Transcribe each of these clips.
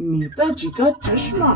नेताजी का चश्मा।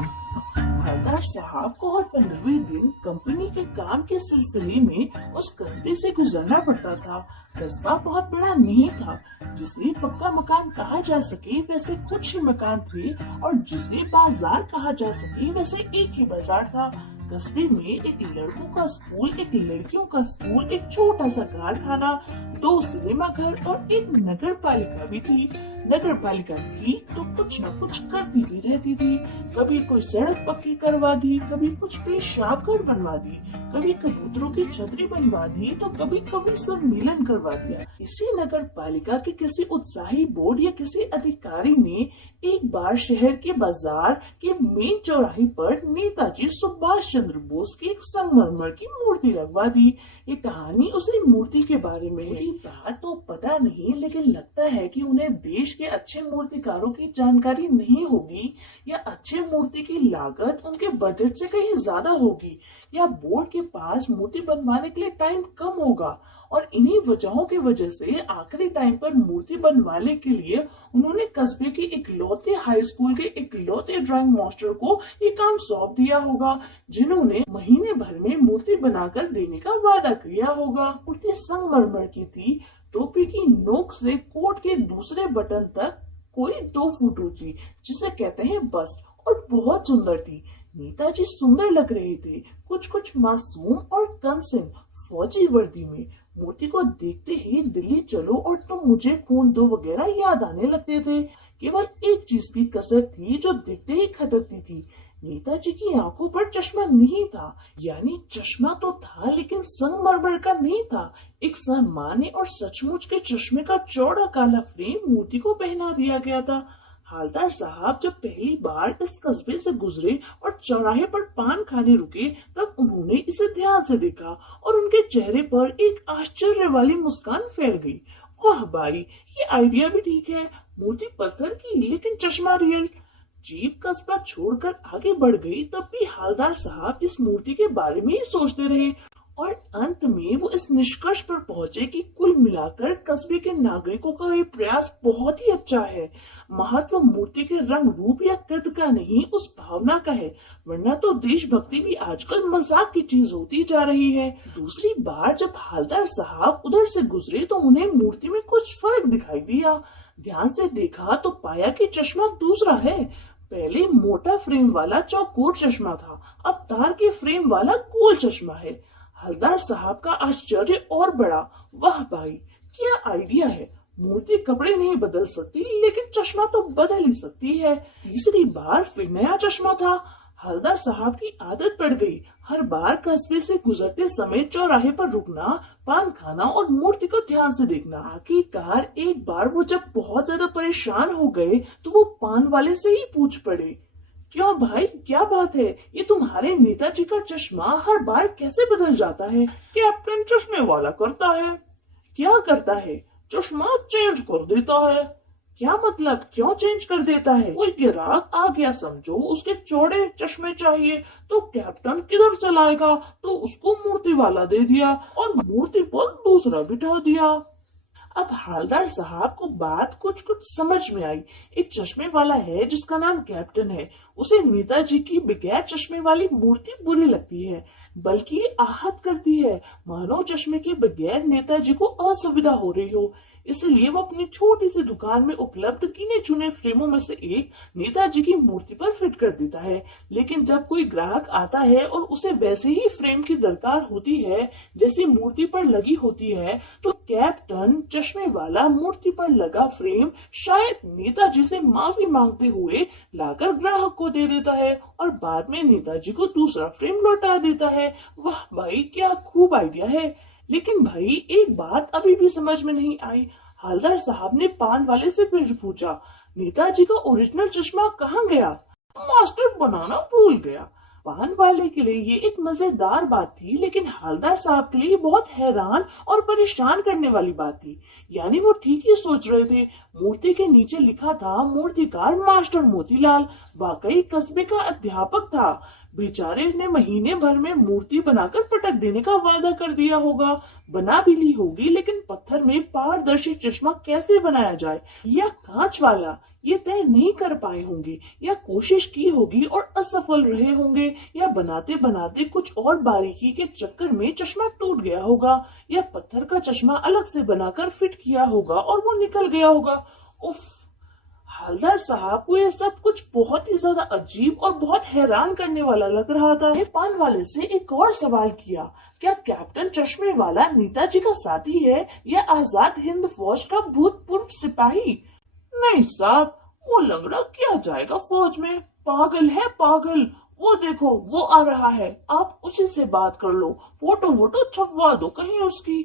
हवलदार साहब को हर 15वें दिन कंपनी के काम के सिलसिले में उस कस्बे से गुजरना पड़ता था। कस्बा बहुत बड़ा नहीं था, जिसे पक्का मकान कहा जा सके वैसे कुछ ही मकान थे, और जिसे बाजार कहा जा सके वैसे एक ही बाजार था। कस्बे में एक लड़कों का स्कूल, एक लड़कियों का स्कूल, एक छोटा सा कारखाना, 2 सिनेमा घर और एक नगर पालिका भी थी। नगर पालिका थी तो कुछ न कुछ करती भी रहती थी। कभी कोई सड़क पक्की करवा दी, कभी कुछ पेशाब घर बनवा दी, कभी कबूतरों की छतरी बनवा दी, तो कभी कभी सम्मेलन करवा दिया। इसी नगर पालिका के किसी उत्साही बोर्ड या किसी अधिकारी ने एक बार शहर के बाजार के मेन चौराहे पर नेताजी सुभाष चंद्र बोस की एक संगमरमर की मूर्ति लगवा दी। ये कहानी उसी मूर्ति के बारे में है। बात तो पता नहीं, लेकिन लगता है कि उन्हें देश के अच्छे मूर्तिकारों की जानकारी नहीं होगी, या अच्छे मूर्ति की लागत उनके बजट से कहीं ज्यादा होगी, या बोर्ड के पास मूर्ति बनवाने के लिए टाइम कम होगा, और इन्हीं वजहों की वजह से आखिरी टाइम पर मूर्ति बनवाने के लिए उन्होंने कस्बे के इकलौते हाई स्कूल के इकलौते ड्राइंग मास्टर को ये काम सौंप दिया होगा, जिन्होंने महीने भर में मूर्ति बनाकर देने का वादा किया होगा। मूर्ति संगमरमर की थी, टोपी की नोक से कोट के दूसरे बटन तक कोई 2 फुट ऊंची, जिसे कहते हैं बस्ट, और बहुत सुंदर थी। नेताजी सुंदर लग रहे थे, कुछ कुछ मासूम और कमसिन फौजी वर्दी में। मूर्ति को देखते ही दिल्ली चलो और तुम मुझे खून दो वगैरह याद आने लगते थे। केवल एक चीज की कसर थी जो देखते ही खटकती थी। नेताजी की आंखों पर चश्मा नहीं था, यानी चश्मा तो था लेकिन संगमरमर का नहीं था। एक सामान्य और सचमुच के चश्मे का चौड़ा काला फ्रेम मूर्ति को पहना दिया गया था। हवलदार साहब जब पहली बार इस कस्बे से गुजरे और चौराहे पर पान खाने रुके, तब उन्होंने इसे ध्यान से देखा और उनके चेहरे पर एक आश्चर्य वाली मुस्कान फैल गई। वाह भाई, ये आइडिया भी ठीक है। मूर्ति पत्थर की लेकिन चश्मा रियल। जीप कस्बा छोड़कर आगे बढ़ गई, तब भी हवलदार साहब इस मूर्ति के बारे में ही सोचते रहे, और अंत में वो इस निष्कर्ष पर पहुंचे कि कुल मिलाकर कस्बे के नागरिकों का ये प्रयास बहुत ही अच्छा है। महत्व मूर्ति के रंग रूप या कद का नहीं, उस भावना का है, वरना तो देशभक्ति भी आजकल मजाक की चीज होती जा रही है। दूसरी बार जब हवलदार साहब उधर से गुजरे तो उन्हें मूर्ति में कुछ फर्क दिखाई दिया। ध्यान से देखा तो पाया कि चश्मा दूसरा है। पहले मोटा फ्रेम वाला चौकोर चश्मा था, अब तार के फ्रेम वाला गोल चश्मा है। हवलदार साहब का आश्चर्य और बढ़ा। वाह भाई, क्या आइडिया है। मूर्ति कपड़े नहीं बदल सकती, लेकिन चश्मा तो बदल ही सकती है। तीसरी बार फिर नया चश्मा था। हवलदार साहब की आदत पड़ गई, हर बार कस्बे से गुजरते समय चौराहे पर रुकना, पान खाना और मूर्ति को ध्यान से देखना। आखिरकार एक बार वो जब बहुत ज्यादा परेशान हो गए तो वो पान वाले से ही पूछ पड़े, क्यों भाई, क्या बात है? ये तुम्हारे नेताजी का चश्मा हर बार कैसे बदल जाता है? कैप्टन चश्मे वाला करता है। क्या करता है? चश्मा चेंज कर देता है। क्या मतलब, क्यों चेंज कर देता है? कोई ग्राहक आ गया समझो, उसके चौड़े चश्मे चाहिए, तो कैप्टन किधर से लाएगा? तो उसको मूर्ति वाला दे दिया और मूर्ति पर दूसरा बिठा दिया। अब हवलदार साहब को बात कुछ कुछ समझ में आई। एक चश्मे वाला है जिसका नाम कैप्टन है, उसे नेताजी की बगैर चश्मे वाली मूर्ति बुरी लगती है, बल्कि आहत करती है, मानो चश्मे के बगैर नेताजी को असुविधा हो रही हो। इसलिए वो अपनी छोटी सी दुकान में उपलब्ध गिने चुने फ्रेमों में से एक नेताजी की मूर्ति पर फिट कर देता है। लेकिन जब कोई ग्राहक आता है और उसे वैसे ही फ्रेम की दरकार होती है जैसी मूर्ति पर लगी होती है, तो कैप्टन चश्मे वाला मूर्ति पर लगा फ्रेम शायद नेताजी से माफी मांगते हुए लाकर ग्राहक को दे देता है और बाद में नेताजी को दूसरा फ्रेम लौटा देता है। वाह भाई, क्या खूब आइडिया है। लेकिन भाई, एक बात अभी भी समझ में नहीं आई। हवलदार साहब ने पान वाले से फिर पूछा, नेताजी का ओरिजिनल चश्मा कहाँ गया? मास्टर बनाना भूल गया। पान वाले के लिए ये एक मजेदार बात थी, लेकिन हवलदार साहब के लिए बहुत हैरान और परेशान करने वाली बात थी। यानी वो ठीक ही सोच रहे थे। मूर्ति के नीचे लिखा था, मूर्तिकार मास्टर मोतीलाल। वाकई कस्बे का अध्यापक था। बेचारे ने महीने भर में मूर्ति बनाकर पटक देने का वादा कर दिया होगा। बना भी ली होगी, लेकिन पत्थर में पारदर्शी चश्मा कैसे बनाया जाए, या कांच वाला, ये तय नहीं कर पाए होंगे, या कोशिश की होगी और असफल रहे होंगे, या बनाते बनाते कुछ और बारीकी के चक्कर में चश्मा टूट गया होगा, या पत्थर का चश्मा अलग से बनाकर फिट किया होगा और वो निकल गया होगा। उफ, हवलदार साहब को यह सब कुछ बहुत ही ज्यादा अजीब और बहुत हैरान करने वाला लग रहा था। पान वाले से एक और सवाल किया, क्या कैप्टन चश्मे वाला नेताजी का साथी है या आजाद हिंद फौज का भूतपूर्व सिपाही? नहीं साहब, वो लंगड़ा क्या जाएगा फौज में, पागल है पागल। वो देखो वो आ रहा है, आप उसी से बात कर लो, फोटो वोटो छपवा दो कहीं उसकी।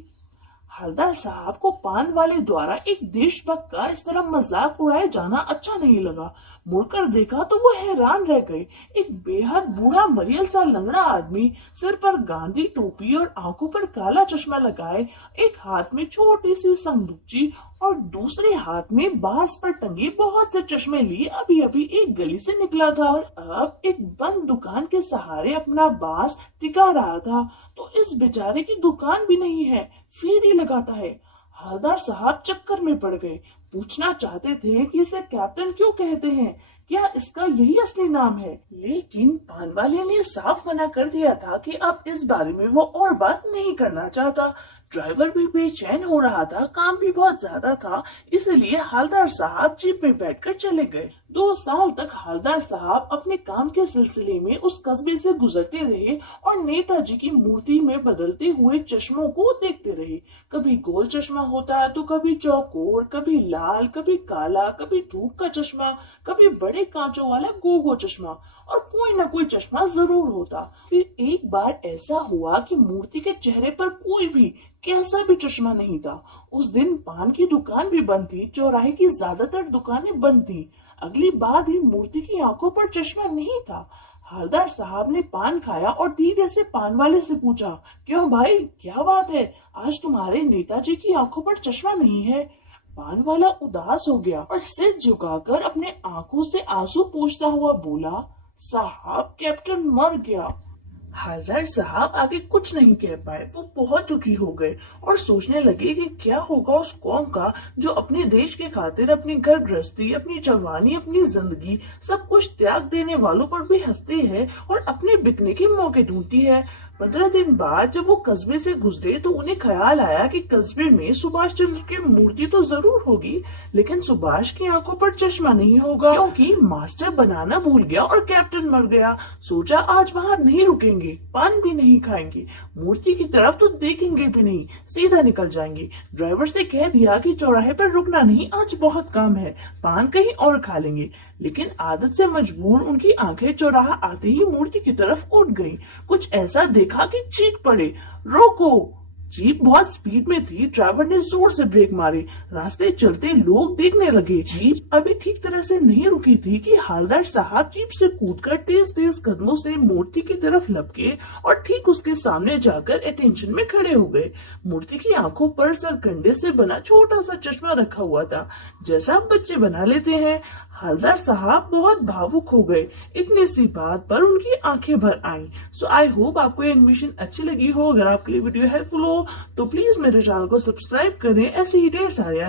हवलदार साहब को पान वाले द्वारा एक देशभक्त का इस तरह मजाक उड़ाए जाना अच्छा नहीं लगा। मुड़कर देखा तो वो हैरान रह गए। एक बेहद बूढ़ा मरियल सा लंगड़ा आदमी, सिर पर गांधी टोपी और आंखों पर काला चश्मा लगाए, एक हाथ में छोटी सी संदूकची और दूसरे हाथ में बांस पर टंगे बहुत से चश्मे लिए अभी अभी एक गली से निकला था और अब एक बंद दुकान के सहारे अपना बांस टिका रहा था। तो इस बेचारे की दुकान भी नहीं है, फेरी लगाता है। हवलदार साहब चक्कर में पड़ गए। पूछना चाहते थे कि इसे कैप्टन क्यों कहते हैं, क्या इसका यही असली नाम है, लेकिन पान वाले ने साफ मना कर दिया था कि अब इस बारे में वो और बात नहीं करना चाहता। ड्राइवर भी बेचैन हो रहा था, काम भी बहुत ज्यादा था, इसलिए हवलदार साहब जीप में बैठकर चले गए। 2 साल तक हवलदार साहब अपने काम के सिलसिले में उस कस्बे से गुजरते रहे और नेताजी की मूर्ति में बदलते हुए चश्मों को देखते रहे। कभी गोल चश्मा होता तो कभी चौकोर, कभी लाल, कभी काला, कभी धूप का चश्मा, कभी बड़े कांचों वाला गोगो चश्मा, और कोई ना कोई चश्मा जरूर होता। फिर एक बार ऐसा हुआ कि मूर्ति के चेहरे पर कोई भी कैसा भी चश्मा नहीं था। उस दिन पान की दुकान भी बंद थी, चौराहे की ज्यादातर दुकानें बंद थी। अगली बार भी मूर्ति की आंखों पर चश्मा नहीं था। हवलदार साहब ने पान खाया और धीरे से पान वाले से पूछा, क्यों भाई, क्या बात है, आज तुम्हारे नेताजी की आंखों पर चश्मा नहीं है? पान वाला उदास हो गया और सिर झुकाकर अपने आंखों से आंसू पोंछता हुआ बोला, साहब कैप्टन मर गया। हवलदार साहब आगे कुछ नहीं कह पाए। वो बहुत दुखी हो गए और सोचने लगे कि क्या होगा उस कौम का जो अपने देश के खातिर अपनी घर गृहस्थी, अपनी जवानी, अपनी जिंदगी सब कुछ त्याग देने वालों पर भी हंसती है और अपने बिकने के मौके ढूंढती है। 15 दिन बाद जब वो कस्बे से गुजरे तो उन्हें ख्याल आया कि कस्बे में सुभाष चंद्र की मूर्ति तो जरूर होगी, लेकिन सुभाष की आंखों पर चश्मा नहीं होगा, क्योंकि मास्टर बनाना भूल गया और कैप्टन मर गया। सोचा आज वहाँ नहीं रुकेंगे, पान भी नहीं खाएंगे, मूर्ति की तरफ तो देखेंगे भी नहीं, सीधा निकल जाएंगे। ड्राइवर से कह दिया कि चौराहे पर रुकना नहीं, आज बहुत काम है, पान कहीं और खा लेंगे। लेकिन आदत से मजबूर उनकी आंखें चौराहा आते ही मूर्ति की तरफ उठ गई। कुछ ऐसा देखा कि चीख पड़े, रोको। जीप बहुत स्पीड में थी, ड्राइवर ने जोर से ब्रेक मारे। रास्ते चलते लोग देखने लगे। जीप अभी ठीक तरह से नहीं रुकी थी कि हवलदार साहब जीप से कूदकर तेज तेज कदमों से मूर्ति की तरफ लपके और ठीक उसके सामने जाकर अटेंशन में खड़े हो गए। मूर्ति की आंखों पर सरकंडे से बना छोटा सा चश्मा रखा हुआ था, जैसा बच्चे बना लेते हैं। हवलदार साहब बहुत भावुक हो गए। इतनी सी बात पर उनकी आंखें भर आईं। सो आई होप आपको ये एनिमेशन अच्छी लगी हो। अगर आपके लिए वीडियो हेल्पफुल हो तो प्लीज मेरे चैनल को सब्सक्राइब करें। ऐसे ही ढेर सारे